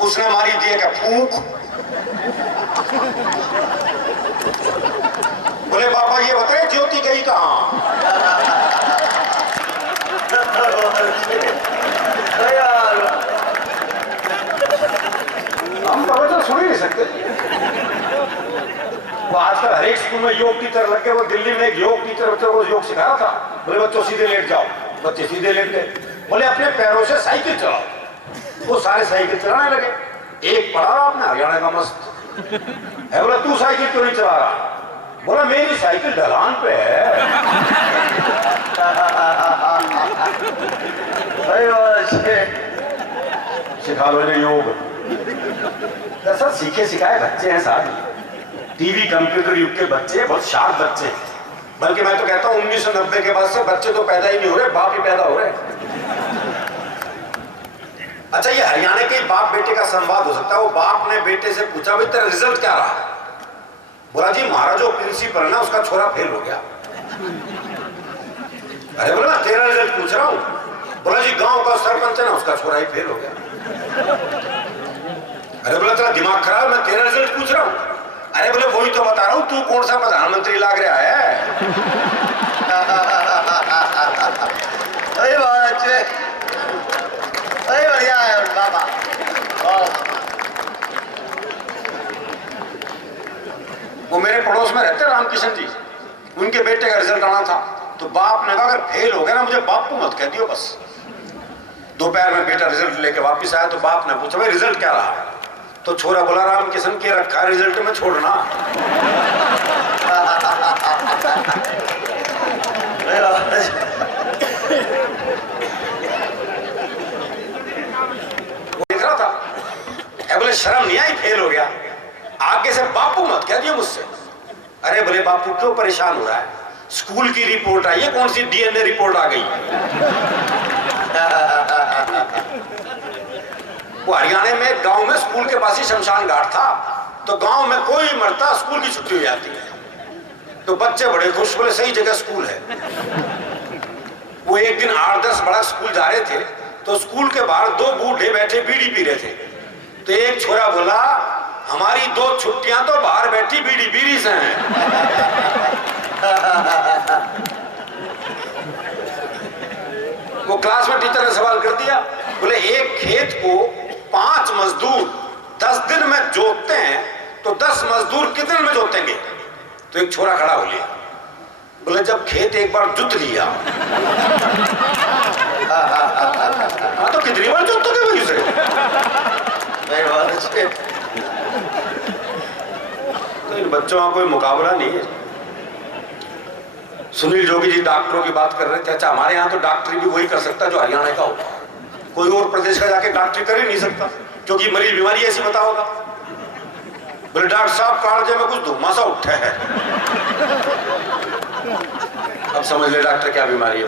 उसने मारी दिए का फूंक। बोले पापा ये बताए ज्योति गई कहाँ? हम तो सुन ही नहीं सकते। वो आजकल हर एक स्कूल में योग टीचर लग गए। वो दिल्ली में एक योग टीचर बच्चों को योग सिखा रहा था। बोले बच्चों सीधे लेट जाओ। बच्चे सीधे लेट गए। बोले अपने पैरों से साइकिल चलाओ। वो सारे साइकिल चलाने लगे। एक पढ़ा रहा आपने हरियाणा का मस्त है। बोला तू साइकिल क्यों नहीं चला रहा? बोला मेरी साइकिल ढलान पे है। सिखा लो योग। दरअसल सीखे सिखाए बच्चे हैं साहब। टीवी कंप्यूटर युग के बच्चे बहुत शार्प बच्चे। बल्कि मैं तो कहता हूं 1990 के बाद से बच्चे तो पैदा ही नहीं हो रहे, बाप ही पैदा हो रहे। अच्छा ये हरियाणा के बाप बेटे का संवाद हो सकता है। वो बाप ने बेटे से पूछा भाई तेरा रिजल्ट क्या रहा? बोला जी हमारा जो प्रिंसिपल है ना उसका छोरा फेल हो गया। अरे बोला तेरा रिजल्ट पूछ रहा हूं। बोला जी गांव का सरपंच है ना उसका छोरा ही फेल हो गया। अरे बोला तेरा दिमाग खराब, मैं तेरा रिजल्ट पूछ रहा हूं। अरे बोले वही तो बता रहा हूं, तू कौन सा प्रधानमंत्री लाग रहा है? बढ़िया है बाबा। वो मेरे पड़ोस में रहते रामकिशन जी, उनके बेटे का रिजल्ट आना था। तो बाप ने कहा अगर फेल हो गया ना मुझे बापू मत कह दियो बस। दोपहर में बेटा रिजल्ट लेके वापिस आया तो बाप ने पूछा भाई रिजल्ट क्या रहा? तो छोरा बोला रामकिशन के रखा रिजल्ट में छोड़ना। दिख रहा था। बोले शर्म नहीं आई फेल हो गया, आगे से बापू मत कह दिया मुझसे। अरे बोले बापू क्यों परेशान हो रहा है? स्कूल की रिपोर्ट आई है, कौन सी डीएनए रिपोर्ट आ गई? वो हरियाणा में गांव में स्कूल के पास ही शमशान घाट था। तो गांव में कोई मरता स्कूल की छुट्टी हो जाती है। तो बच्चे बड़े खुश, बोले सही जगह स्कूल है। वो एक दिन 8-10 बड़ा स्कूल जा रहे थे तो स्कूल के बाहर 2 बूढ़े बैठे बीड़ी पी रहे थे। तो एक छोरा बोला हमारी 2 छुट्टियां तो बाहर बैठी बीड़ी बीड़ी से हैं। वो क्लास में टीचर ने सवाल कर दिया, बोले एक खेत को 5 मजदूर 10 दिन में जोतते हैं तो 10 मजदूर कितने में जोतेंगे? तो एक छोरा खड़ा हो गया, बोले जब खेत एक बार जुत लिया हाँ तो कितनी बार जोतोगे भाई उसे? तो इन बच्चों का कोई मुकाबला नहीं है। सुनील जोगी जी डॉक्टरों की बात कर रहे थे। अच्छा हमारे यहाँ तो डॉक्टरी भी वही कर सकता जो हरियाणा का हो। कोई और प्रदेश का जाके डॉक्टरी कर ही नहीं सकता क्योंकि मरीज बीमारी ऐसी बताओगा। बोले डॉक्टर साहब कालजे में कुछ धुआं सा उठा है। अब समझ ले डॉक्टर क्या बीमारी है।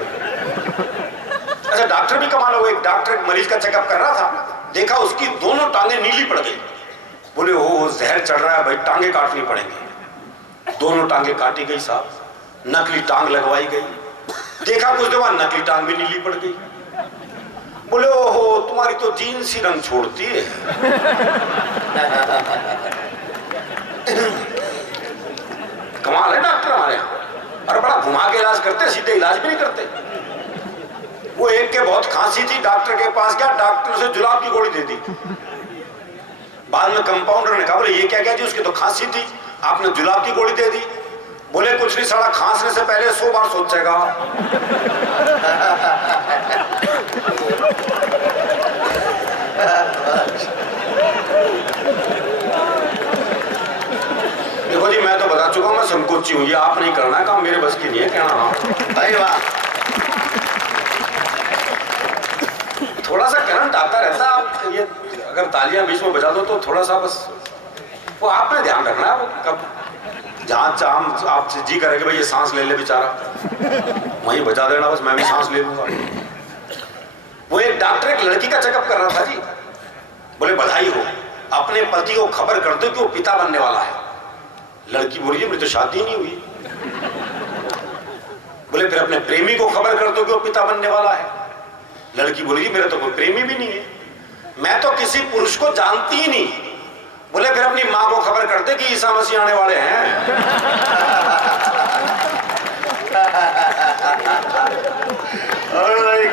अच्छा डॉक्टर भी कमाल हो। एक डॉक्टर एक मरीज का चेकअप कर रहा था, देखा उसकी दोनों टांगे नीली पड़ गई। बोले ओ जहर चढ़ रहा है भाई, टांगे काटनी पड़ेंगी। दोनों टांगे काटी गई साहब, नकली टांग लगवाई गई। देखा कुछ देर बाद नकली टांग भी नीली पड़ गई। बोले ओहो तुम्हारी तो जीन्स ही रंग छोड़ती है। कमाल है डॉक्टर हमारे यहाँ। और बड़ा घुमा के इलाज करते, सीधे इलाज भी नहीं करते। वो एक के बहुत खांसी थी, डॉक्टर के पास गया, डॉक्टर उसे जुलाब की गोली दे दी। बाद में कंपाउंडर ने कहा बोले ये क्या क्या जी? उसकी तो खांसी थी, आपने जुलाब की गोली दे दी। बोले कुछ नहीं साला, खांसने से पहले 100 बार सोचेगा। देखो जी मैं तो बता चुका हूं, मैं संकोची हूं, ये आप नहीं करना है काम, मेरे बस की नहीं है कहना। भाई वाह, थोड़ा सा करंट आता रहता है। आप ये अगर तालियां बीच में बजा दो तो थोड़ा सा बस वो आपने ध्यान रखना है। वो कब जहां चाह आपसे जी करे कि भाई ये सांस ले ले बेचारा, वहीं बजा देना बस, मैं भी सांस ले लूंगा। वो एक डॉक्टर एक लड़की का चेकअप कर रहा था जी। बोले बधाई हो, अपने पति को खबर कर दो कि वो पिता बनने वाला है। लड़की बोली मेरी तो शादी नहीं हुई। बोले फिर अपने प्रेमी को खबर कर दो कि वो पिता बनने वाला है। लड़की बोली मेरा तो कोई प्रेमी भी नहीं है। मैं तो किसी पुरुष को जानती ही नहीं। बोले फिर अपनी माँ को खबर कर दे कि ईसा मसीह आने वाले हैं।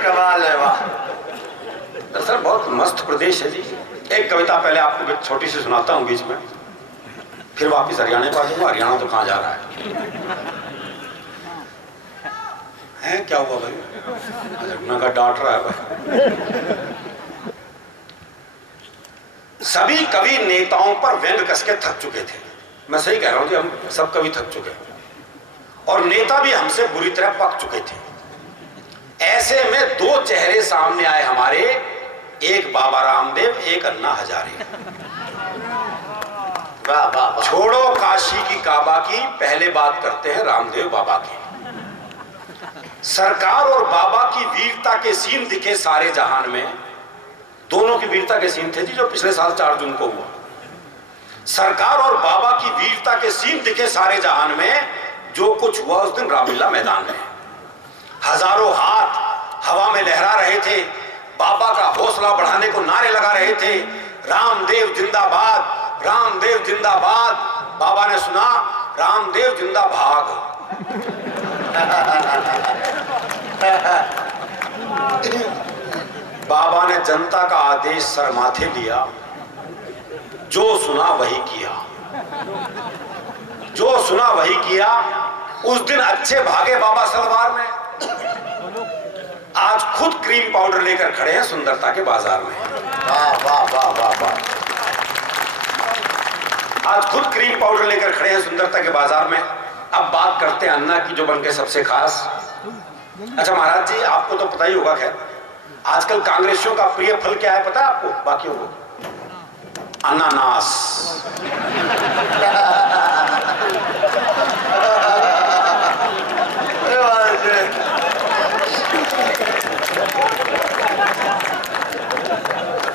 कमाल है वाह। दरअसल बहुत मस्त प्रदेश है जी। एक कविता पहले आपको छोटी सी सुनाता हूँ बीच में, फिर वापिस हरियाणा पे आ जाऊंगा। हरियाणा तो कहाँ जा रहा है क्या हुआ भाई? का डांट रहा है भाई। सभी कवि नेताओं पर व्यंग कस के थक चुके थे। मैं सही कह रहा हूं कि हम सब कवि थक चुके हैं और नेता भी हमसे बुरी तरह पक चुके थे। ऐसे में दो चेहरे सामने आए हमारे, एक बाबा रामदेव, एक अन्ना हजारे। वाह वाह वाह। छोड़ो काशी की काबा की, पहले बात करते हैं रामदेव बाबा की। सरकार और बाबा की वीरता के सीन दिखे सारे जहान में। दोनों की वीरता के सीन थे जी जो पिछले साल 4 जून को हुआ। सरकार और बाबा की वीरता के सीन दिखे सारे जहान में। जो कुछ हुआ उस दिन रामलीला मैदान में। हजारों हाथ हवा में लहरा रहे थे, बाबा का हौसला बढ़ाने को नारे लगा रहे थे, रामदेव जिंदाबाद, रामदेव जिंदाबाद। बाबा ने सुना, रामदेव जिंदाभाग। बाबा ने जनता का आदेश सर माथे लिया, जो सुना वही किया, जो सुना वही किया। उस दिन अच्छे भागे बाबा सलवार में। आज खुद क्रीम पाउडर लेकर खड़े हैं सुंदरता के बाजार में। वाह वाह वाह वाह वाह। आज खुद क्रीम पाउडर लेकर खड़े हैं सुंदरता के बाजार में। अब बात करते हैं अन्ना की, जो बनके सबसे खास। अच्छा महाराज जी, आपको तो पता ही होगा, खैर आजकल कांग्रेसियों का प्रिय फल क्या है पता है आपको? बाकियों को अनानास।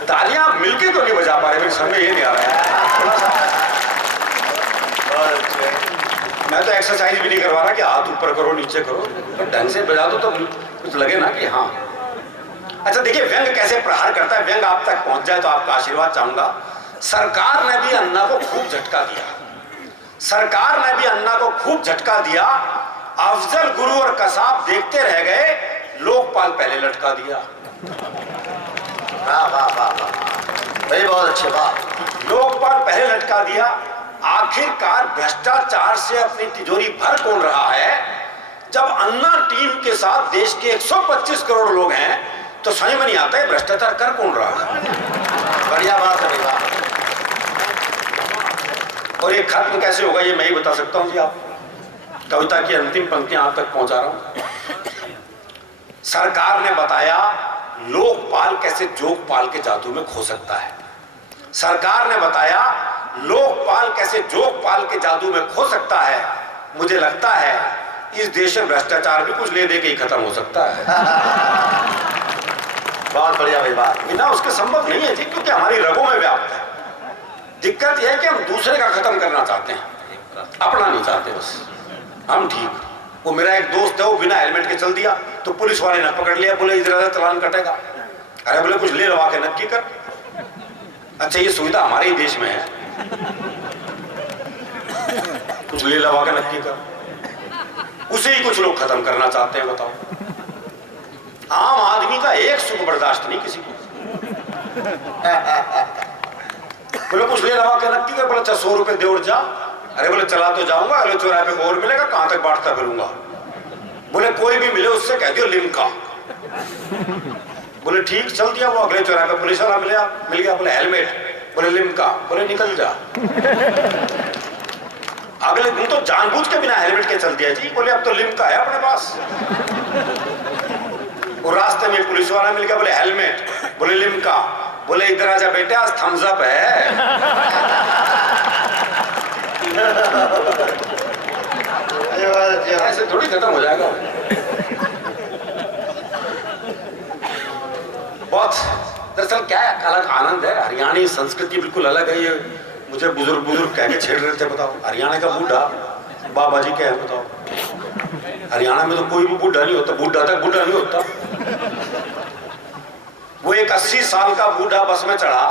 तालियां मिलके तो नहीं बजा पा रहे, मेरे समझ में ये नहीं आ रहा है। मैं तो एक्सरसाइज भी नहीं करवा रहा कि हाथ ऊपर करो नीचे करो, तो ढंग से बजा दो तो कुछ लगे ना कि हाँ। अच्छा देखिए, व्यंग कैसे प्रहार करता है। व्यंग आप तक पहुंच जाए तो आपका आशीर्वाद चाहूंगा। सरकार ने भी अन्ना को खूब झटका दिया। सरकार ने भी अन्ना को खूब झटका दिया। अफजल, गुरु और कसाब देखते रह गए, लोकपाल पहले लटका दिया। वाह वाह वाह वाह, बहुत अच्छे बात। लोकपाल पहले लटका दिया। आखिरकार भ्रष्टाचार से अपनी तिजोरी भर कौन रहा है? जब अन्ना टीम के साथ देश के 125 करोड़ लोग हैं तो समझ में नहीं आता है भ्रष्टाचार कर कौन रहा है। बढ़िया बात है भैया। और ये खत्म कैसे होगा ये मैं ही बता सकता हूं जी। आप कविता की अंतिम पंक्तियां आप तक पहुंचा रहा हूं। सरकार ने बताया लोकपाल कैसे जोगपाल के जादू में खो सकता है। सरकार ने बताया लोकपाल कैसे जोगपाल के जादू में खो सकता है। मुझे लगता है इस देश में भ्रष्टाचार भी कुछ ले दे के ही खत्म हो सकता है। बहुत बढ़िया भाई बात। बिना उसके संभव नहीं है जी, क्योंकि हमारी रगों में व्याप्त है। दिक्कत यह है कि हम दूसरे का खत्म करना चाहते हैं, अपना नहीं चाहते। बस हम ठीक। वो मेरा एक दोस्त है, वो बिना हेलमेट के चल दिया तो पुलिस वाले ने पकड़ लिया, बोले इधर चालान कटेगा। अरे बोले कुछ ले लवा के नक्की कर। अच्छा ये सुविधा हमारे ही देश में है, कुछ ले लवा के नक्की कर। उसे ही कुछ लोग खत्म करना चाहते हैं। बताओ, आम आदमी का एक सुख बर्दाश्त नहीं किसी को। बोले कुछ ले लवा के नक्की कर। बोले 100 रुपए दे और जा। अरे बोले चला तो जाऊंगा, अगले चौराहे पे और मिलेगा, कहां तक बांटता फिरूंगा। बोले कोई भी मिले उससे कह दियो लिमका। बोले ठीक, चल दिया। वो अगले चौराहे पे पुलिस वाला मिल गया। बोले हेलमेट, बोले लिमका। बोले निकल जा। अगले दिन तो जानबूझ के बिना हेलमेट के चल दिया जी। बोले अब तो लिमका है अपने पास। और रास्ते में पुलिस वाला मिल गया, बोले हेलमेट, बोले लिमका। बोले इधर आजा बेटे, आज थम्स अप है। ऐसे थोड़ी खत्म हो जाएगा। बहुत दरअसल क्या है, अलग आनंद है। हरियाणी संस्कृति बिल्कुल अलग है। ये मुझे बुजुर्ग कह के छेड़ रहे थे। बताओ, हरियाणा का बूढ़ा बाबा जी क्या है बताओ? हरियाणा में तो कोई भी बूढ़ा नहीं होता। बूढ़ा तक बूढ़ा नहीं होता। वो एक 80 साल का बूढ़ा बस में चढ़ा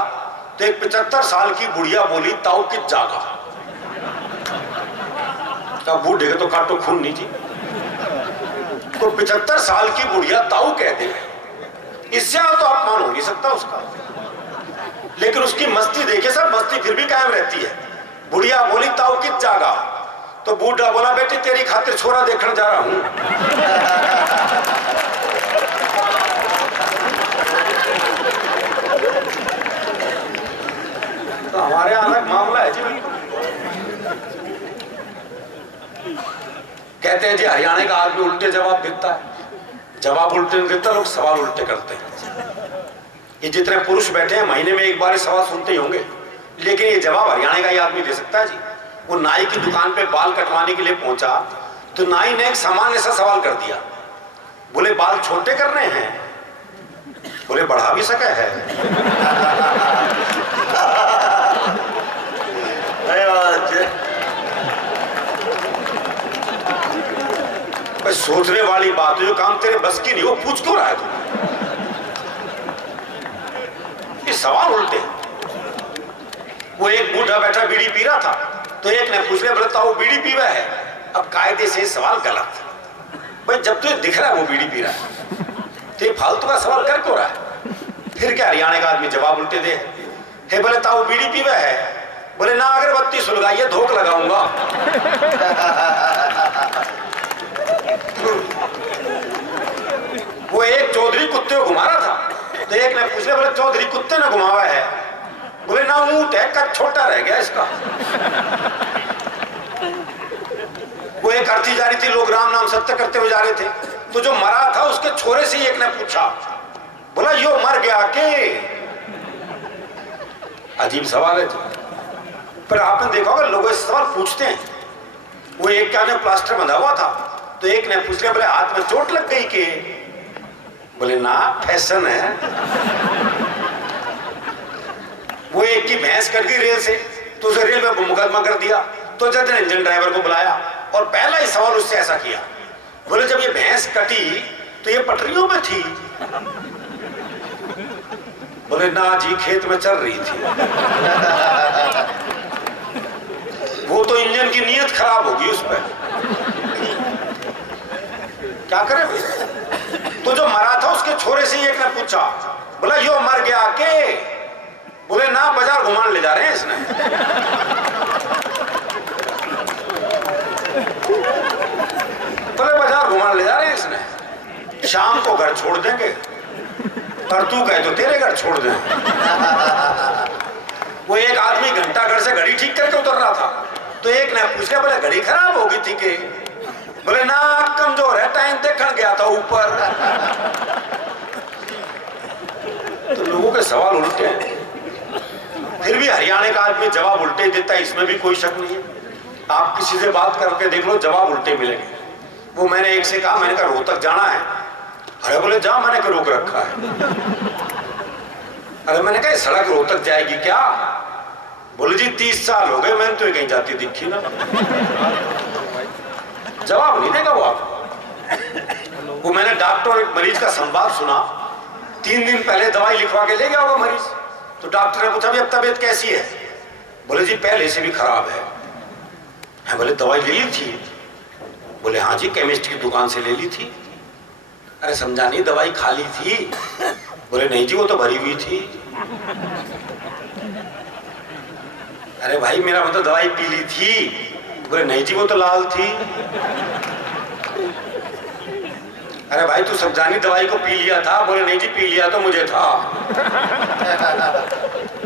तो एक 75 साल की बुढ़िया बोली ताऊ कित जागा। बूढ़े के तो काटो खून नहीं थी, तो 75 साल की बुढ़िया ताऊ कहते हैं, इससे तो अपमान हो नहीं सकता उसका। लेकिन उसकी मस्ती देखे सर, मस्ती फिर भी कायम रहती है। बुढ़िया बोली ताऊ कित जागा, तो बूढ़ा बोला बेटी तेरी खातिर छोरा देखने जा रहा हूं। तो हमारे यहां अलग मामला है जी। कहते हैं जी हरियाणा का आदमी उल्टे जवाब देता है, जवाब उल्टे नहीं देता, लोग सवाल उल्टे करते हैं। ये जितने पुरुष बैठे हैं महीने में एक बार ही सवाल सुनते ही होंगे, लेकिन ये जवाब हरियाणा का ही आदमी दे सकता है जी। वो नाई की दुकान पे बाल कटवाने के लिए पहुंचा तो नाई ने एक सामान्य सा सवाल कर दिया, बोले बाल छोटे करने हैं? बोले बढ़ा भी सके है। सोचने वाली बात है, जो काम तेरे बस की नहीं हो पूछ क्यों रहा है तू? ये सवाल उल्टे। वो एक बूढ़ा बैठा बीड़ी पी रहा था तो एक ने पूछ लिया, बोले ताऊ बीड़ी पीवा है? अब कायदे से सवाल गलत। भाई जब तुझे दिख रहा है वो बीड़ी पी रहा है तो ये फालतू का सवाल कर क्यों रहा है? फिर क्या हरियाणा का आदमी जवाब उल्टे दे, हे बोले ताऊ बीड़ी पीवा है? बोले ना अगरबत्ती सुलगाइए धोख लगाऊंगा। वो एक चौधरी कुत्ते को घुमा रहा था तो एक ने पूछ लिया, बोले चौधरी कुत्ते ने घुमावा है? बोले ना ऊंट है, कद छोटा रह गया इसका। वो एक अर्थी जा रही थी, लोग राम नाम सत्य करते हुए जा रहे थे तो जो मरा था उसके छोरे से ही एक ने पूछा, बोला यो मर गया के? अजीब सवाल है जी, पर आपने देखा होगा लोग इस सवाल पूछते हैं। वो एक क्या ने प्लास्टर बंधा हुआ था तो एक ने पूछ लिया, बोले हाथ में चोट लग गई के? बोले ना फैशन है। वो एक की भैंस कट गई रेल से तो उसे रेल में मुकदमा कर दिया तो जज ने इंजन ड्राइवर को बुलाया और पहला ही सवाल उससे ऐसा किया, बोले जब ये भैंस कटी तो ये पटरियों में थी? बोले ना जी खेत में चल रही थी। वो तो इंजन की नीयत खराब होगी उस पर, क्या करे? तो जो मरा था उसके छोरे से एक ने पूछा, बोला यो मर गया के? बोले ना बाजार घुमान ले जा रहे हैं इसने। बोले बाजार घुमान ले जा रहे हैं इसने, शाम को घर छोड़ देंगे और तू कहे तो तेरे घर छोड़ दें। वो एक आदमी घंटा घर से घड़ी ठीक करके उतर रहा था तो एक ने पूछ लिया, बोले घड़ी खराब हो गई थी के? बोले ना कमजोर है, टाइम देखने गया था ऊपर। तो लोगों के सवाल उल्टे हैं, फिर भी हरियाणा का आदमी जवाब उल्टे देता है, इसमें भी कोई शक नहीं है। आप किसी से बात करके देख लो जवाब उल्टे मिलेंगे। वो मैंने एक से कहा, मैंने कहा रोहतक जाना है? अरे बोले जा, मैंने क्या रोक रखा है? अरे मैंने कहा सड़क रोहतक जाएगी क्या? बोले जी 30 साल हो गए मैंने तो कहीं जाती दिखी ना। जवाब नहीं देगा वो आपको। वो मैंने डॉक्टर और एक मरीज का संवाद सुना, 3 दिन पहले दवाई लिखवा के ले गया होगा मरीज, तो डॉक्टर ने पूछा भी अब तबीयत कैसी है? बोले जी पहले से भी खराब है। बोले दवाई ले ली थी? बोले हाँ जी केमिस्ट की दुकान से ले ली थी। अरे समझा नहीं, दवाई खाली थी? बोले नहीं जी वो तो भरी हुई थी। अरे भाई मेरा मतलब दवाई पी ली थी? बोले नहीं जी वो तो लाल थी। अरे भाई तू समझानी दवाई को पी लिया था? बोले नहीं जी पी लिया तो मुझे था।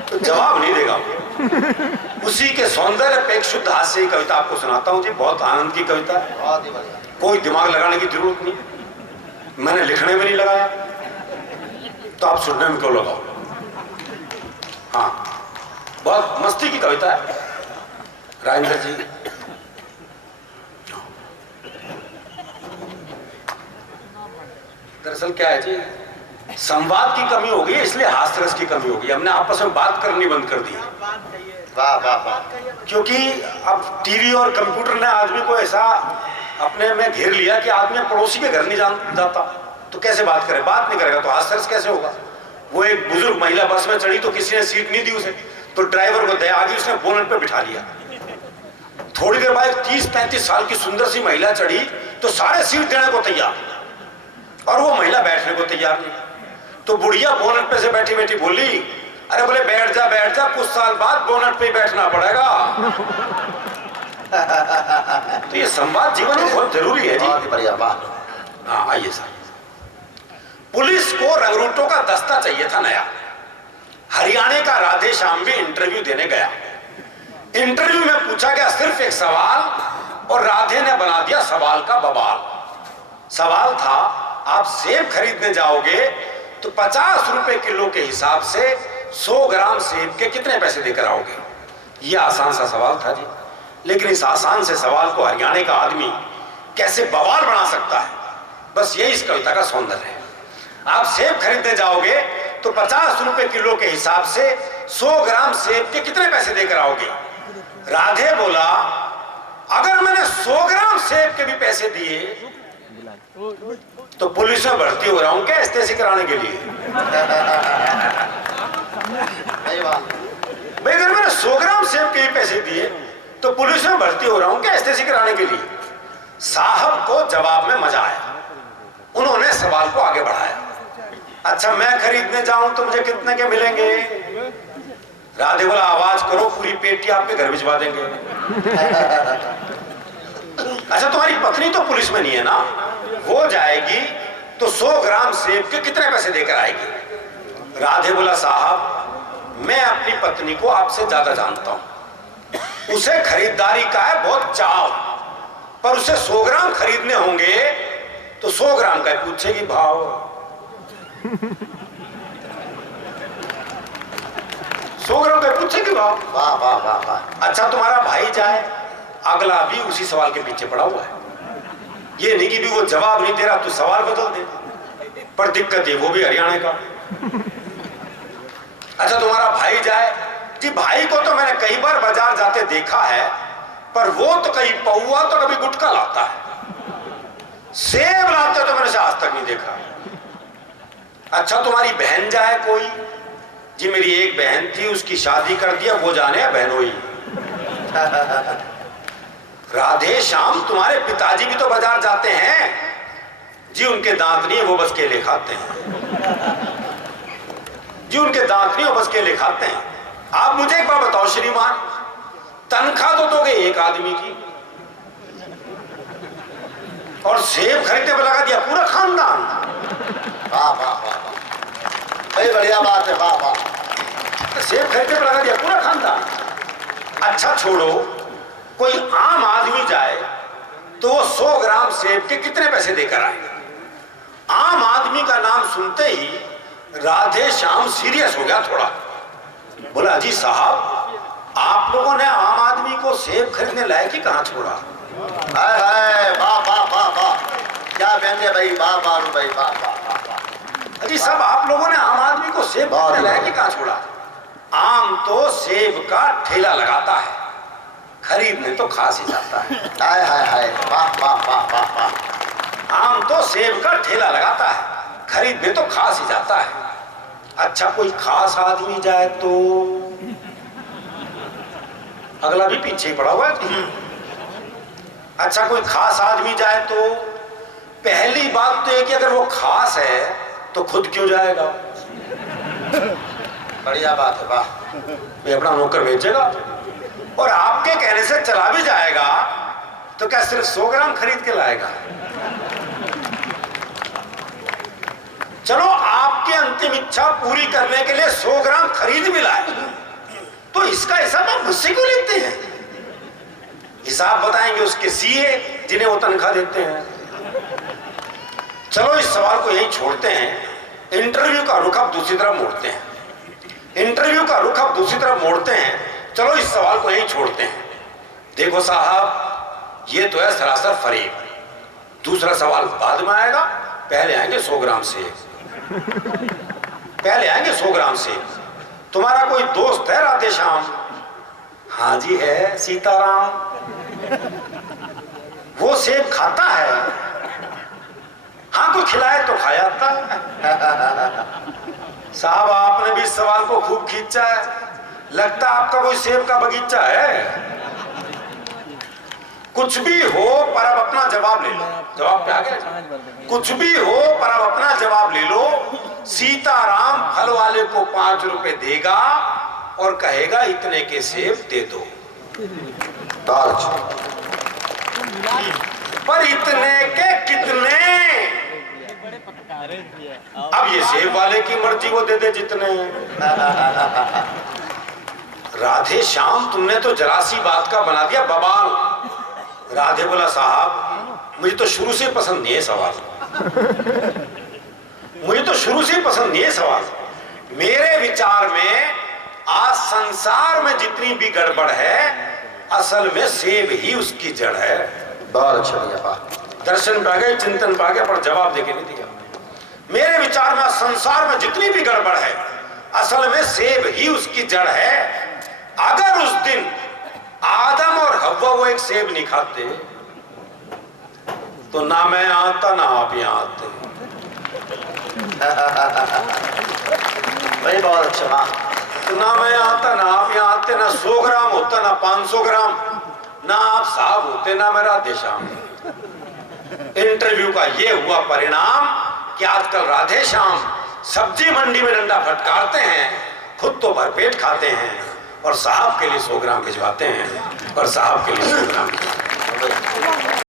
तो जवाब नहीं देगा। उसी के सौंदर्य पे एक शुद्ध हास्य की कविता आपको सुनाता हूँ जी, बहुत आनंद की कविता है, कोई दिमाग लगाने की जरूरत नहीं, मैंने लिखने में नहीं लगाया तो आप सुनने में क्यों लगाओ। हाँ बहुत मस्ती की कविता है राजेंद्र जी। दरअसल क्या है जी, संवाद की कमी हो गई इसलिए हास्य रस की कमी हो गई, हमने आपस में बात करनी बंद कर दी। वाह वाह वाह। क्योंकि अब टीवी और कंप्यूटर ने आदमी को ऐसा अपने में घेर लिया कि आदमी पड़ोसी के घर नहीं जाता तो कैसे बात करे, बात नहीं करेगा तो हास्य रस कैसे होगा। वो एक बुजुर्ग महिला बस में चढ़ी तो किसी ने सीट नहीं दी उसे, तो ड्राइवर को दया आ गई, उसने बोनट पे बिठा लिया। थोड़ी देर बाद 30-35 साल की सुंदर सी महिला चढ़ी तो सारे सीट देने को तैयार, और वो महिला बैठने को तैयार नहीं। तो बुढ़िया बोनट पे से बैठी बैठी बोली, अरे बोले बैठ जा, कुछ साल बाद बोनट पे ही बैठना पड़ेगा। तो ये संवाद जीवन में बहुत जरूरी है जी। बहुत बढ़िया बात। हाँ आइए सर। पुलिस को रंगरूटों का दस्ता चाहिए था नया। हरियाणा का राधे श्याम भी इंटरव्यू देने गया। इंटरव्यू में पूछा गया सिर्फ एक सवाल, और राधे ने बना दिया सवाल का बवाल। सवाल था, आप सेब खरीदने जाओगे तो 50 रुपए किलो के हिसाब से 100 ग्राम सेब के कितने पैसे देकर आओगे? यह आसान सा सवाल था जी, लेकिन इस आसान से सवाल को हरियाणा का आदमी कैसे बवाल बना सकता है, बस यही इस कविता का सौंदर्य है। आप सेब खरीदने जाओगे तो 50 रुपए किलो के हिसाब से 100 ग्राम सेब के कितने पैसे देकर आओगे? राधे बोला, अगर मैंने 100 ग्राम सेब के भी पैसे दिए तो पुलिस में भर्ती हो रहा हूं क्या एसटीसी कराने के लिए? भाई अगर मैंने 100 ग्राम सेब के भी पैसे दिए तो पुलिस में भर्ती हो रहा हूं क्या एसटीसी कराने के लिए? साहब को जवाब में मजा आया, उन्होंने सवाल को आगे बढ़ाया। अच्छा मैं खरीदने जाऊं तो मुझे कितने के मिलेंगे? राधे बोला, आवाज करो, पूरी पेटी आपके घर भिजवा देंगे। अच्छा तुम्हारी पत्नी तो पुलिस में नहीं है ना, वो जाएगी तो 100 ग्राम सेब के कितने पैसे देकर आएगी? राधे बोला, साहब मैं अपनी पत्नी को आपसे ज्यादा जानता हूं, उसे खरीदारी का है बहुत चाव, पर उसे 100 ग्राम खरीदने होंगे तो 100 ग्राम का पूछेगी भाव। 100 ग्राम का पूछेगी भाव। वाह वाह वाह वाह। अच्छा तुम्हारा भाई जाए, अगला भी उसी सवाल के पीछे पड़ा हुआ है। ये नहीं कि भी वो जवाब नहीं दे रहा तो सवाल बदल दे, पर दिक्कत है वो भी हरियाणा का। अच्छा तुम्हारा भाई जाए जी, भाई को तो मैंने कई बार बाजार जाते देखा है, पर वो तो कहीं पौवा तो कभी गुटखा लाता है, सेब लाते तो मैंने उसे आज तक नहीं देखा। अच्छा तुम्हारी बहन जाए कोई जी, मेरी एक बहन थी उसकी शादी कर दिया, वो जाने बहनोई। राधे श्याम तुम्हारे पिताजी भी तो बाजार जाते हैं जी, उनके दांत नहीं है वो बस केले खाते हैं जी, उनके दांत नहीं, वो बस केले खाते हैं। आप मुझे एक बार बताओ श्रीमान, तनख्वाह तो दोगे एक आदमी की और सेब खरीदने पर लगा दिया पूरा खानदान। वाह वाह वाह, बड़ी बढ़िया बात है। वाह वाह। सेब खरीदने पर लगा दिया पूरा खानदान। अच्छा छोड़ो, कोई आम आदमी जाए तो वो 100 ग्राम सेब के कितने पैसे देकर आए? आम आदमी का नाम सुनते ही राधे श्याम सीरियस हो गया थोड़ा, बोला जी साहब आप लोगों ने आम आदमी को सेब खरीदने लायक ही कहां छोड़ा? हाय हाय, वाह वाह वाह वाह, क्या व्यंग्य भाई, वाह वाह भाई, वाह वाह वाह। जी सब आप लोगों ने आम आदमी को सेब खरीदने लायक ही कहां छोड़ा? आम तो सेब का ठेला लगाता है, खरीदने तो खास ही जाता है। हाय हाय हाय, वाह वाह वाह वाह वाह। आम तो सेब का ठेला लगाता है, खरीदने तो खास ही जाता है। अच्छा कोई खास आदमी जाए तो, अगला भी पीछे ही पड़ा हुआ है। अच्छा कोई खास आदमी जाए तो, पहली बात तो है कि अगर वो खास है तो खुद क्यों जाएगा? बढ़िया बात है। वाह, वे अपना नौकर भेजेगा और आपके कहने से चला भी जाएगा तो क्या सिर्फ 100 ग्राम खरीद के लाएगा? चलो आपकी अंतिम इच्छा पूरी करने के लिए 100 ग्राम खरीद भी लाए, तो इसका हिसाब आप मुझसे क्यों लेते हैं? हिसाब बताएंगे उसके सीए जिन्हें वो तनख्वाह देते हैं। चलो इस सवाल को यहीं छोड़ते हैं, इंटरव्यू का रुख अब दूसरी तरफ मोड़ते हैं। इंटरव्यू का रुख अब दूसरी तरफ मोड़ते हैं। चलो इस सवाल को यहीं छोड़ते हैं। देखो साहब ये तो है सरासर फरेब, दूसरा सवाल बाद में आएगा, पहले आएंगे 100 ग्राम सेब। पहले आएंगे 100 ग्राम सेब। तुम्हारा कोई दोस्त है राधे श्याम? हाँ जी है, सीताराम। वो सेब खाता है? हाँ कोई खिलाए तो खा जाता है। साहब आपने भी इस सवाल को खूब खींचा है, लगता आपका कोई सेब का बगीचा है। कुछ भी हो पर अब अपना जवाब ले लो। जवाब पे आ गया। कुछ भी हो पर अब अपना जवाब ले लो। सीताराम फल वाले को 5 रुपए देगा और कहेगा इतने के सेब दे दो। पर इतने के कितने? अब ये सेब वाले की मर्जी, वो दे दे जितने। राधे श्याम तुमने तो जरा सी बात का बना दिया बवाल। राधे बोला साहब मुझे तो शुरू से पसंद नहीं है सवाल, मुझे तो शुरू से पसंद नहीं है सवाल। मेरे विचार में आज संसार में जितनी भी गड़बड़ है असल में सेब ही उसकी जड़ है। बहुत अच्छा भैया। दर्शन पा गए, चिंतन पा गया, पर जवाब देके नहीं दिया। मेरे विचार में संसार में जितनी भी गड़बड़ है असल में सेब ही उसकी जड़ है। अगर उस दिन आदम और हव्वा वो एक सेब नहीं खाते तो ना मैं आता ना आप यहां आते। भाई बहुत अच्छा। तो ना मैं आता ना आप यहां आते, ना 100 ग्राम होता ना 500 ग्राम, ना आप साहब होते ना मेरा देशाम। इंटरव्यू का ये हुआ परिणाम कि आजकल राधे श्याम सब्जी मंडी में डंडा फटकारते हैं, खुद तो भरपेट खाते हैं और साहब के लिए 100 ग्राम भिजवाते हैं और साहब के लिए 100 ग्राम